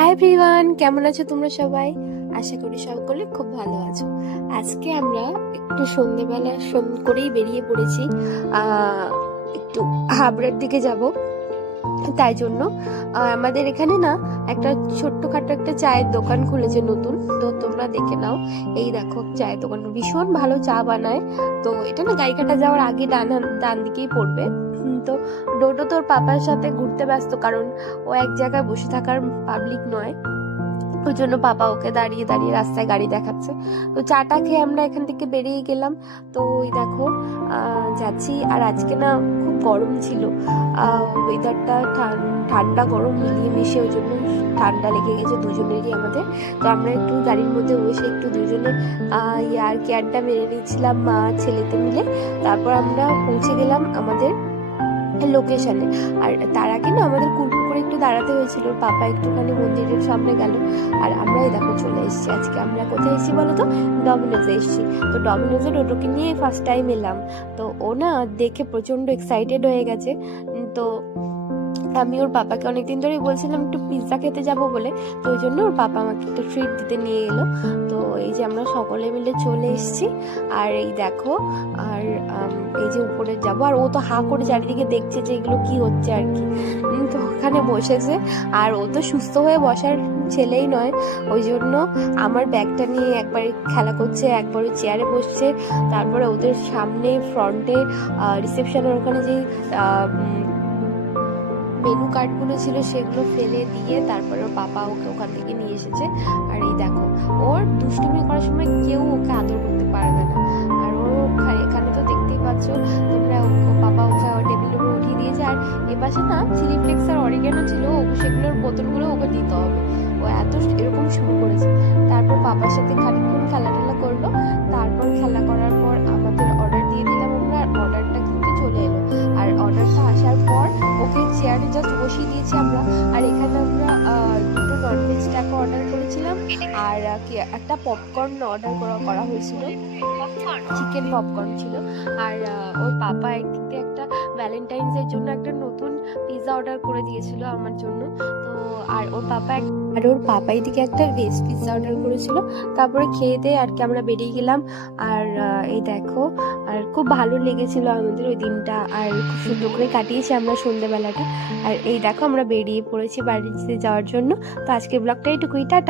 Hi everyone, কেমন আছো তোমরা সবাই? আশা করি সকলে খুব ভালো আছো। আজকে আমরা একটু সন্ধ্যেবেলা করেই বেরিয়ে পড়েছি, একটু হাবড়ার দিকে যাব। তাই জন্য আমাদের এখানে না একটা ছোট্টখাটো একটা চায়ের দোকান খুলেছে নতুন, তো তোমরা দেখে নাও। এই দেখো চায়ের দোকান, ভীষণ ভালো চা বানায়। তো এটা না গাইঘাটা যাওয়ার আগে ডান দিকেই পড়বে। তো ডোডো তোর পাপার সাথে ঘুরতে ব্যস্ত, কারণ ও এক জায়গায় বসে থাকার পাবলিক নয়, ওই জন্য পাপা ওকে দাঁড়িয়ে দাঁড়িয়ে রাস্তায় গাড়ি দেখাচ্ছে। তো চাটা খেয়ে আমরা এখান থেকে বেরিয়ে গেলাম। তো ওই দেখো যাচ্ছি। আর আজকে না খুব গরম ছিল, ওয়েদারটা ঠান্ডা গরম মিলিয়ে মিশে, ওই জন্য ঠান্ডা লেগে গেছে দুজনেরই আমাদের। তো আমরা একটু গাড়ির মধ্যে বসে একটু দুজনে ইয়ার কেয়ারটা মেরে নিচ্ছিলাম, মা ছেলেতে মিলে। তারপর আমরা পৌঁছে গেলাম আমাদের লোকেশনে। আর তার আগে না আমাদের কুলপুকুরে একটু দাঁড়াতে হয়েছিল, পাপা একটুখানি মন্দিরের সামনে গেল। আর আমরাই দেখো চলে এসেছি। আজকে আমরা কোথায় এসেছি বলো তো? ডমিনোজে এসেছি। তো ডমিনোজে ডোডোকে নিয়ে ফার্স্ট টাইম এলাম। তো ও না দেখে প্রচন্ড এক্সাইটেড হয়ে গেছে। তো আমি ওর পাপাকে অনেকদিন ধরেই বলছিলাম একটু পিৎজা খেতে যাব বলে, তো ওই জন্য ওর পাপা আমাকে একটু ট্রিট দিতে নিয়ে এলো। তো এই যে আমরা সকলে মিলে চলে এসেছি। আর এই দেখো, আর এই যে উপরে যাবো। আর ও তো হা করে চারিদিকে দেখছে যে এগুলো কি হচ্ছে আর কি। তো ওখানে বসেছে। আর ও তো সুস্থ হয়ে বসার ছেলেই নয়, ওই জন্য আমার ব্যাগটা নিয়ে একবার খেলা করছে, একবার চেয়ারে বসছে। তারপরে ওদের সামনে ফ্রন্টে রিসেপশনের ওখানে যে মেনু কার্ডগুলো ছিল সেগুলো ফেলে দিয়ে তারপরে ওর পাপা ওকে ওখান থেকে নিয়ে এসেছে। আর এই দেখো, ওর দুষ্টুমি করার সময় কেউ ওকে আদর করতে পারবে না। আর ও এখানে তো দেখতেই পাচ্ছ তোমরা, পাপা ওকে টেবিলের উপর উঠিয়ে দিয়েছে। আর এপাশে না চিলি ফ্লেক্স আর অরিগ্যানো ছিল, সেগুলোর বোতলগুলো ওকে দিতে হবে। ও এত এরকম শুরু করেছে। তারপর পাপার সাথে খানিকক্ষণ খেলা করলো। তারপর খেলা করার পর আমাদের অর্ডার দিয়ে দিলাম আমরা। আর অর্ডারটা কিন্তু চলে এলো। আর অর্ডারটা আসার পর ওকে চেয়ারে জাস্ট বসিয়ে দিয়েছি আমরা। আর এখানে আমরা দুটো ননভেজ টাকা অর্ডার করেছিলাম, আর একটা পপকর্ন অর্ডার করা হয়েছিল, চিকেন পপকর্ন ছিল। আর ওর পাপা একদিক দিয়ে একটা ভ্যালেন্টাইন্সের জন্য একটা নতুন পিৎজা অর্ডার করে দিয়েছিল আমার জন্য। তো আর ওর পাপা এদিকে একটা ভেজ পিৎজা অর্ডার করেছিল। তারপরে খেয়ে দিয়ে আর কি আমরা বেরিয়ে গেলাম। আর এই দেখো, আর খুব ভালো লেগেছিল আমাদের ওই দিনটা। আর খুব সুন্দর করে কাটিয়েছি আমরা সন্ধ্যেবেলাটা। আর এই দেখো আমরা বেরিয়ে পড়েছি বাড়িতে যাওয়ার জন্য। তো আজকে ব্লগটা এইটুকুই, টাটা।